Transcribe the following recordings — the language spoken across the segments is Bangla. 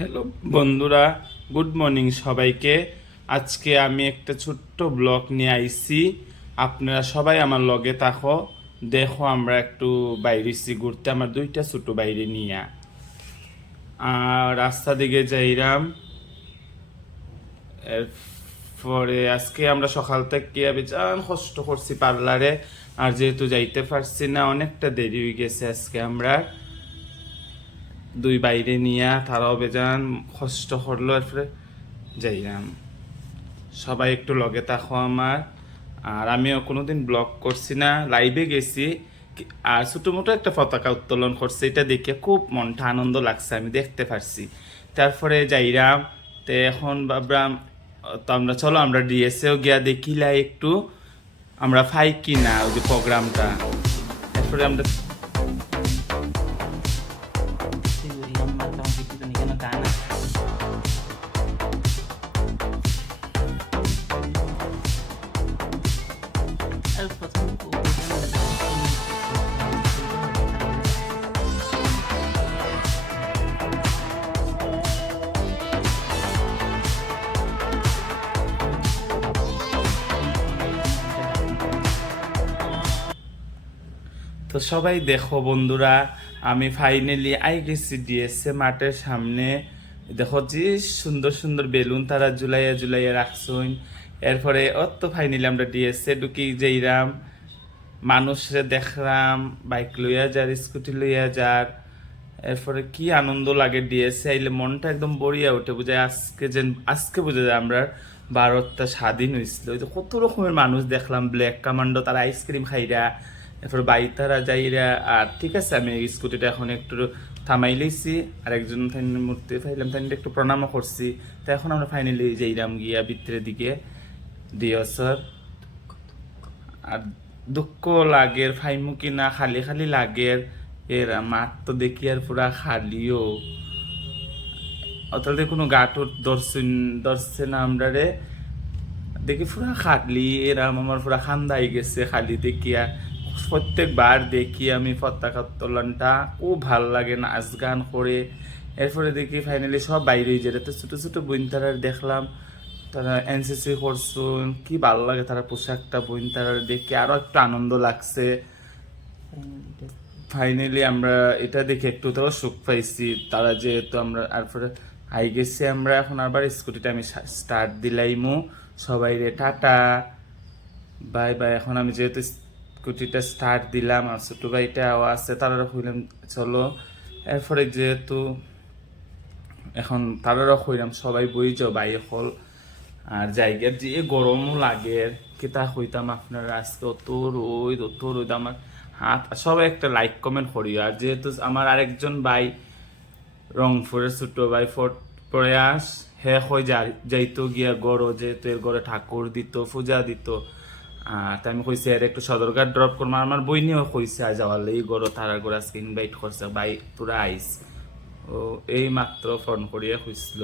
হ্যালো বন্ধুরা, গুড মর্নিং সবাইকে। আজকে আমি একটা ছোট্ট ব্লগ নিয়ে আইছি। আপনারা সবাই আমার লগে থাকো। দেখো আমরা একটু বাইরেছি ঘুরতে, আমার দুইটা ছোট বাইরে নিয়ে আর রাস্তা দিকে যাইরাম। এরপরে আজকে আমরা সকাল থেকে বেজান কষ্ট করছি পার্লারে, আর যেহেতু যাইতে পারছি না, অনেকটা দেরি হয়ে গেছে। আজকে আমরা দুই বাইরে নিয়ে তারাও বেজান কষ্ট করলো, এরপরে যাইলাম। সবাই একটু লগে থাকো আমার। আর আমিও কোনোদিন ব্লগ করছি না, লাইভে গেছি আর ছোটো মোটো একটা পতাকা উত্তোলন করছে, এটা দেখে খুব মনটা আনন্দ লাগছে, আমি দেখতে পারছি। তারপরে যাইরাম। তো এখন ভাবলাম তো আমরা চলো আমরা ডিএসএও গিয়া দেখিলাই একটু আমরা পাই কি না ওই যে প্রোগ্রামটা। এরপরে আমরা Seguridad marca un poquito ni que no gana. El pasado তো সবাই দেখো বন্ধুরা, আমি ফাইনালি আই গেছি ডিএসএ মাঠের সামনে। দেখো যে সুন্দর সুন্দর বেলুন তারা ঝুলাইয়া ঝুলাইয়া রাখছুন। এরপরে অত ফাইনালি আমরা ডিএসএ ঢুকি যাইরাম, মানুষরে দেখলাম, বাইক লইয়া যার, স্কুটি লইয়া যার। এরপরে কি আনন্দ লাগে ডিএসএ আইলে, মনটা একদম বড়িয়া উঠে। বুঝায় আজকে বুঝে যায় আমরা ভারতটা স্বাধীন হয়েছিল। ওই যে কত রকমের মানুষ দেখলাম, ব্ল্যাক কামান্ডো তারা আইসক্রিম খাইরা, এরপর বাইতারা যাইরা। আর ঠিক আছে, আমি স্কুটিটা এখন একটু থামাই লইছি, আর একজন মূর্তি ফাইলাম, তাই একটু প্রণামও করছি। তো এখন আমরা ফাইনালি যাইরাম গিয়া ভিতরের দিকে ডিওসর। আর দুঃখ লাগের ফাইমু কিনা, খালি খালি লাগের। এর মাঠ তো দেখি আর পুরা খালিও, অতলে কোনো গাটুর ধরছে না আমরা রে। দেখি পুরা খাটলি, এরাম আমার পুরা খান্দাই গেছে খালি দেখিয়া। প্রত্যেকবার দেখি আমি পতাকা উত্তোলনটা খুব ভাল লাগে, নাচ গান করে। এরপরে দেখি ফাইনালি সব বাইরে যেতে, তো ছোট ছোট বোন তারা দেখলাম, তারা এনসিসি করছুন, কি ভালো লাগে তারা পোশাকটা, বোন তারা দেখে আরো একটু আনন্দ লাগছে। ফাইনালি আমরা এটা দেখে একটু তো সুখ পাইছি তারা যেহেতু আমরা। তারপরে আই গেছি আমরা, এখন আবার স্কুটিটা আমি স্টার্ট দিলাইমু। সবাই রে টাটা বাই বাই। এখন আমি যেহেতু স্কুটিটা স্টার্ট দিলাম, আর ছোট ভাইটাও আছে, তারা কইলাম চলো। এরপরে যেহেতু এখন তারারও কইলাম সবাই বই যাও বাই হল। আর জায়গার যে গরমও লাগে, কিতা হইতাম আপনারা আজকে অত রোদ আমার হাত। সবাই একটা লাইক কমেন্ট করি। আর যেহেতু আমার আরেকজন ভাই রংপুরের ছোট ভাই প্রয়াস, হে হয়ে যাইতো গিয়া গড়, যেহেতু এর ঘরে ঠাকুর দিত, পূজা দিত। তাই আমি কইছি আর একটু সদরঘাট ড্রপ করবো। আমার বই নিয়েও কইছে যাওয়ার এই গড়, তারা গড় আজকে ইনভাইট করছে, ভাই তোরা আইস। ও এই মাত্র ফোন করিয়া খুঁজছিল।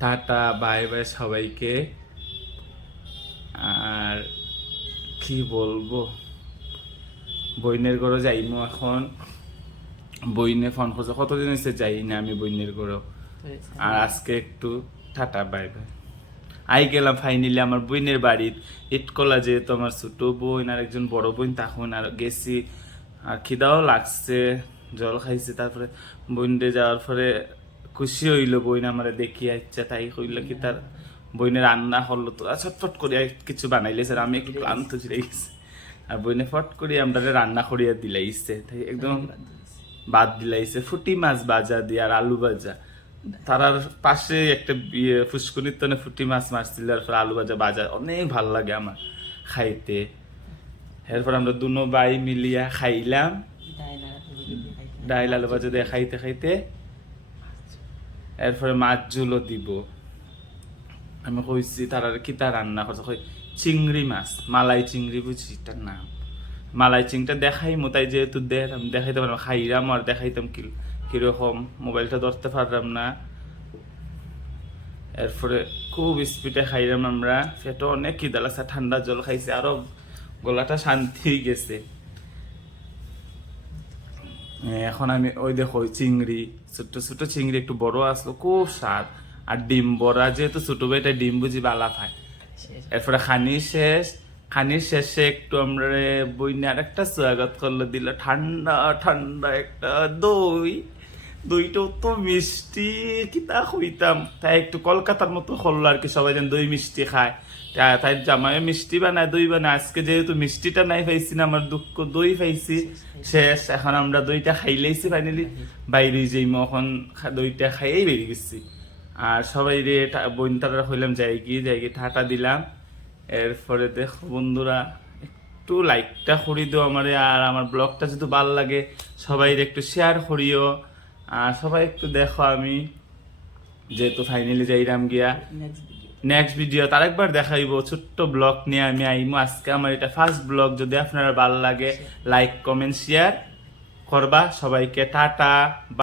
টাটা বাই বাই সবাইকে। আর কি বলবো, বইনের ঘরে যাইমু এখন। বইনে ফোন করছে, কতদিন হয়েছে যাই না আমি বইনের ঘরেও। আর আজকে একটু টাটা বাই বাই। আই গেলাম ফাইনালি আমার বইনের বাড়ির ইটকলা, যেহেতু আমার ছোট বোন আর একজন বড় বোন তখন আর গেছি। আর খিদাও লাগছে, জল খাইছে। তারপরে বইনরে যাওয়ার পরে খুশি হইলো, বইন আমার দেখিয়া ইচ্ছা, তাই হইল কি তার বইনে রান্না হলো তো ছটফট করে কিছু বানাইলে স্যার, আমি একটু ক্লান্ত ছিল গেছি। আর বইনে ফট করে আমরা রান্না করিয়া দিলাইছে, তাই একদম বাদ দিলাইছে ফুটি মাছ ভাজা দিয়ে আর আলু ভাজা। তারার পাশে একটা ফুসকুনির তনে ফুটি মাছ মারছিল, আর আলু ভাজা ভাজা অনেক ভাল লাগে আমার খাইতে। এরপর আমরা দুনো ভাই মিলিয়া খাইলাম, ডাইল আলু ভাজা দিয়ে খাইতে খাইতে। এরপরে মাছ ঝুলো দিব। আমি কইছি তারা কি তা রান্না করছে, চিংড়ি মাছ, মালাই চিংড়ি বুঝছি তার নাম। মালাই চিংড়িটা দেখাইমু, তাই যেহেতু আমি দেখাইতে পারলাম, খাইলাম আর দেখাইতাম কিরকম, মোবাইলটা ধরতে পারলাম না। এরপরে খুব স্পিডে খাইলাম আমরা, পেটও অনেক খিদা লাগছে, ঠান্ডা জল খাইছে, আরো গলাটা শান্তি গেছে। এখন আমি ওই দেখো ওই চিংড়ি, ছোট্ট ছোট চিংড়ি একটু বড় আসলো, খুব স্বাদ। আর ডিম বড়া, যেহেতু ছোট ভাইটা ডিম বুঝি বালা খায়। শেষ। এরপরে খানির শেষে একটু আমরা বইনে আরেকটা স্বাগত করলো, দিল ঠান্ডা ঠান্ডা একটা দইটাও তো মিষ্টি, কি তা হইতাম। তাই একটু কলকাতার মতো করলো আর কি, সবাই যেন দই মিষ্টি খায়। তাই জামাই মিষ্টি বানায়, দই বানায়। আজকে যেহেতু মিষ্টিটা নাই পাইছি না, আমার দুঃখ, দই পাইছি শেষ। এখন আমরা দইটা খাইলেইছি ফাইনালি, বাইরে যেই এখন দইটা খাইয়েই বেরিয়ে গেছি। আর সবাই রে বোন তারা হইলাম যাই গিয়ে ঠাটা দিলাম। এরপরে দেখো বন্ধুরা, একটু লাইকটা করি দিও আমারে, আর আমার ব্লগটা যদি ভালো লাগে সবাই একটু শেয়ার করিও। আর সবাই একটু দেখো, আমি যেহেতু ফাইনালি যাইরাম গিয়া নেক্সট ভিডিও। নেক্সট ভিডিও তার একবার দেখাইবো, ছোট্ট ব্লগ নিয়ে আমি আইমো। আজকে আমার এটা ফার্স্ট ব্লগ। যদি আপনারা ভালো লাগে লাইক কমেন্ট শেয়ার করবা। সবাইকে টাটা।